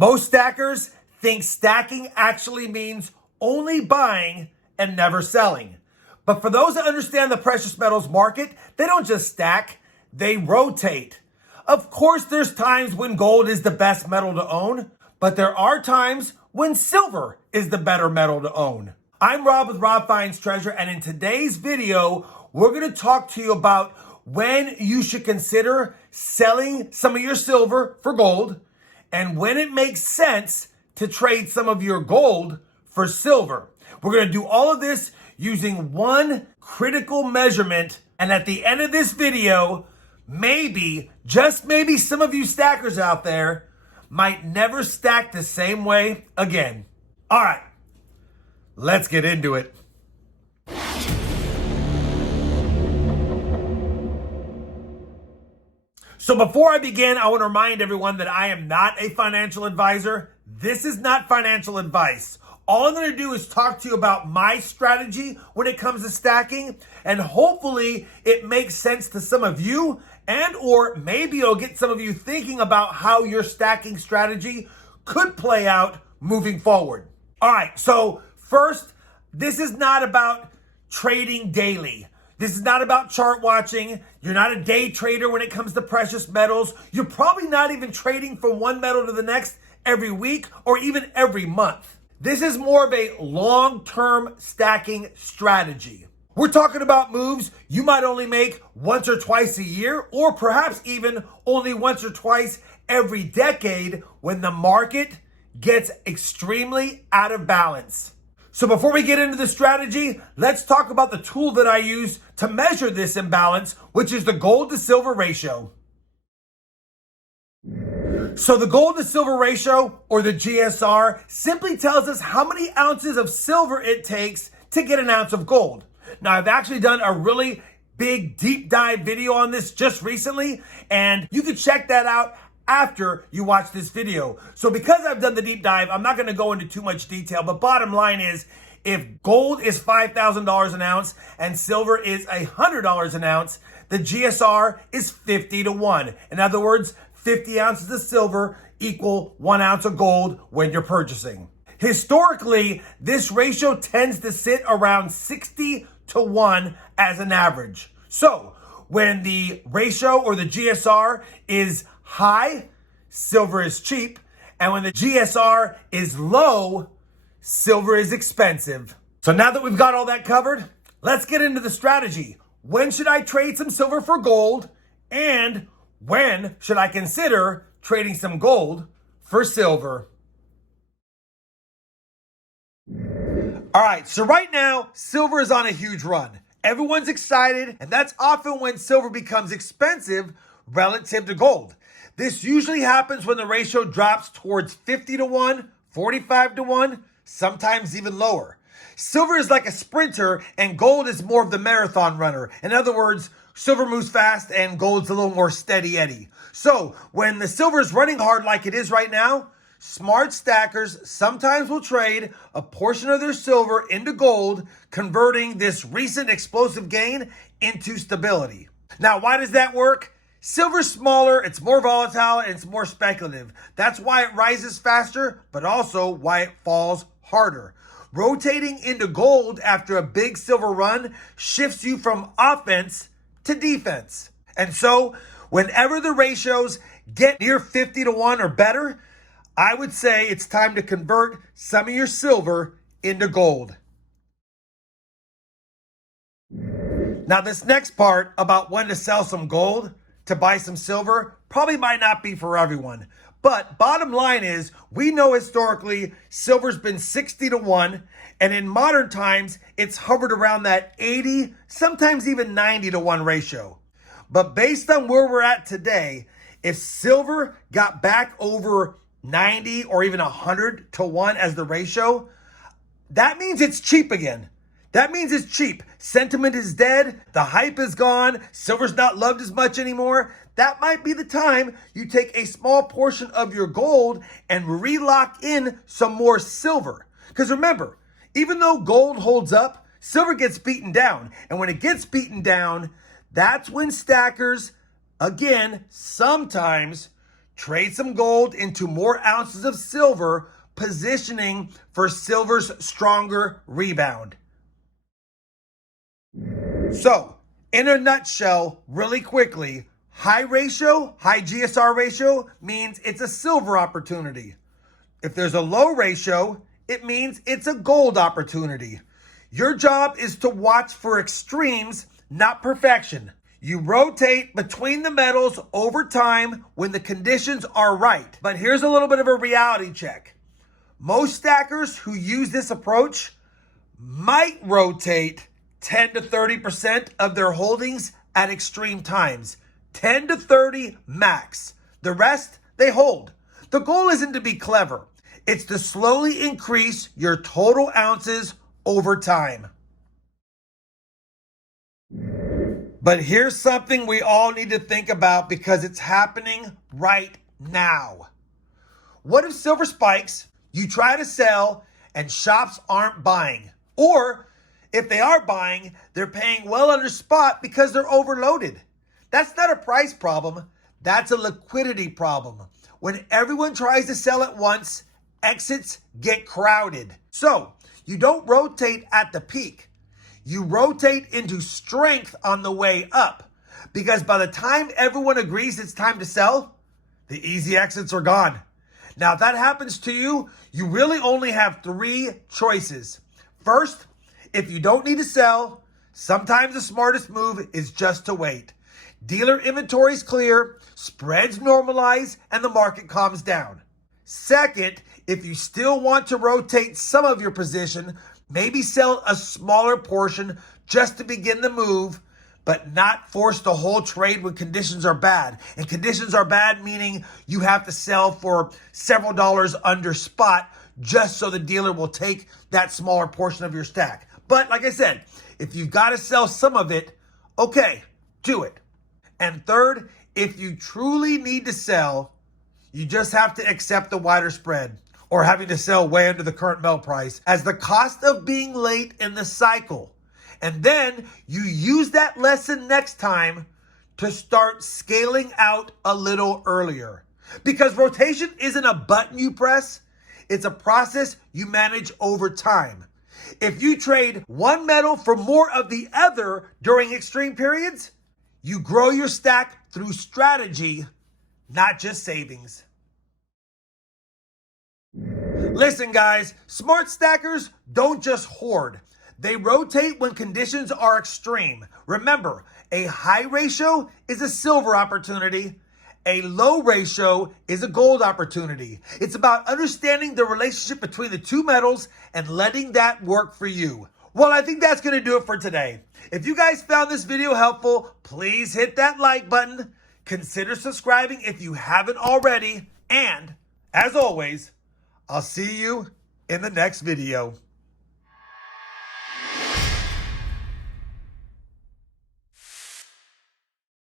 Most stackers think stacking actually means only buying and never selling. But for those that understand the precious metals market, they don't just stack, they rotate. Of course, there's times when gold is the best metal to own, but there are times when silver is the better metal to own. I'm Rob with Rob Finds Treasure, and in today's video, we're going to talk to you about when you should consider selling some of your silver for gold and when it makes sense to trade some of your gold for silver. We're going to do all of this using one critical measurement, and at the end of this video, maybe, just maybe, some of you stackers out there might never stack the same way again. All right, let's get into it. So before I begin, I want to remind everyone that I am not a financial advisor. This is not financial advice. All I'm going to do is talk to you about my strategy when it comes to stacking, and hopefully it makes sense to some of you, and or maybe it'll get some of you thinking about how your stacking strategy could play out moving forward. All right, so first, this is not about trading daily. This is not about chart watching. You're not a day trader when it comes to precious metals. You're probably not even trading from one metal to the next every week or even every month. This is more of a long-term stacking strategy. We're talking about moves you might only make once or twice a year, or perhaps even only once or twice every decade when the market gets extremely out of balance. So before we get into the strategy, let's talk about the tool that I use to measure this imbalance, which is the gold to silver ratio. So the gold to silver ratio, or the GSR, simply tells us how many ounces of silver it takes to get an ounce of gold. Now, I've actually done a really big deep dive video on this just recently, and you can check that out after you watch this video. So because I've done the deep dive, I'm not going to go into too much detail, but bottom line is, if gold is $5,000 an ounce and silver is $100 an ounce, the GSR is 50 to 1. In other words, 50 ounces of silver equal 1 ounce of gold when you're purchasing. Historically, this ratio tends to sit around 60 to 1 as an average. So when the ratio or the GSR is high, silver is cheap. And when the GSR is low, silver is expensive. So now that we've got all that covered, let's get into the strategy. When should I trade some silver for gold? And when should I consider trading some gold for silver? All right, so right now, silver is on a huge run. Everyone's excited, and that's often when silver becomes expensive relative to gold. This usually happens when the ratio drops towards 50 to 1, 45 to 1, sometimes even lower. Silver is like a sprinter, and gold is more of the marathon runner. In other words, silver moves fast and gold's a little more steady Eddie. So when the silver is running hard like it is right now, smart stackers sometimes will trade a portion of their silver into gold, converting this recent explosive gain into stability. Now, why does that work? Silver's smaller, it's more volatile, and it's more speculative. That's why it rises faster, but also why it falls harder. Rotating into gold after a big silver run shifts you from offense to defense. And so, whenever the ratios get near 50 to 1 or better, I would say it's time to convert some of your silver into gold. Now, this next part about when to sell some gold to buy some silver probably might not be for everyone. But bottom line is, we know historically silver's been 60 to 1, and in modern times, it's hovered around that 80, sometimes even 90 to 1 ratio. But based on where we're at today, if silver got back over 90 or even 100 to 1 as the ratio, that means it's cheap again. That means it's cheap. Sentiment is dead. The hype is gone. Silver's not loved as much anymore. That might be the time you take a small portion of your gold and relock in some more silver. Because remember, even though gold holds up, silver gets beaten down. And when it gets beaten down, that's when stackers, again, sometimes Trade some gold into more ounces of silver, positioning for silver's stronger rebound. So, in a nutshell, really quickly, high GSR ratio means it's a silver opportunity. If there's a low ratio, it means it's a gold opportunity. Your job is to watch for extremes, not perfection. You rotate between the metals over time when the conditions are right. But here's a little bit of a reality check. Most stackers who use this approach might rotate 10 to 30% of their holdings at extreme times. 10 to 30 max. The rest, they hold. The goal isn't to be clever. It's to slowly increase your total ounces over time. But here's something we all need to think about because it's happening right now. What if silver spikes, you try to sell, and shops aren't buying? Or if they are buying, they're paying well under spot because they're overloaded. That's not a price problem. That's a liquidity problem. When everyone tries to sell at once, exits get crowded. So you don't rotate at the peak. You rotate into strength on the way up. Because by the time everyone agrees it's time to sell, the easy exits are gone. Now, if that happens to you, you really only have three choices. First, if you don't need to sell, sometimes the smartest move is just to wait. Dealer inventories clear, spreads normalize, and the market calms down. Second, if you still want to rotate some of your position, maybe sell a smaller portion just to begin the move, but not force the whole trade when conditions are bad. And conditions are bad meaning you have to sell for several dollars under spot just so the dealer will take that smaller portion of your stack. But like I said, if you've got to sell some of it, okay, do it. And third, if you truly need to sell, you just have to accept the wider spread or having to sell way under the current metal price as the cost of being late in the cycle. And then you use that lesson next time to start scaling out a little earlier. Because rotation isn't a button you press, it's a process you manage over time. If you trade one metal for more of the other during extreme periods, you grow your stack through strategy, not just savings. Listen, guys, smart stackers don't just hoard. They rotate when conditions are extreme. Remember, a high ratio is a silver opportunity. A low ratio is a gold opportunity. It's about understanding the relationship between the two metals and letting that work for you. Well, I think that's going to do it for today. If you guys found this video helpful, please hit that like button. Consider subscribing if you haven't already. And, as always, I'll see you in the next video.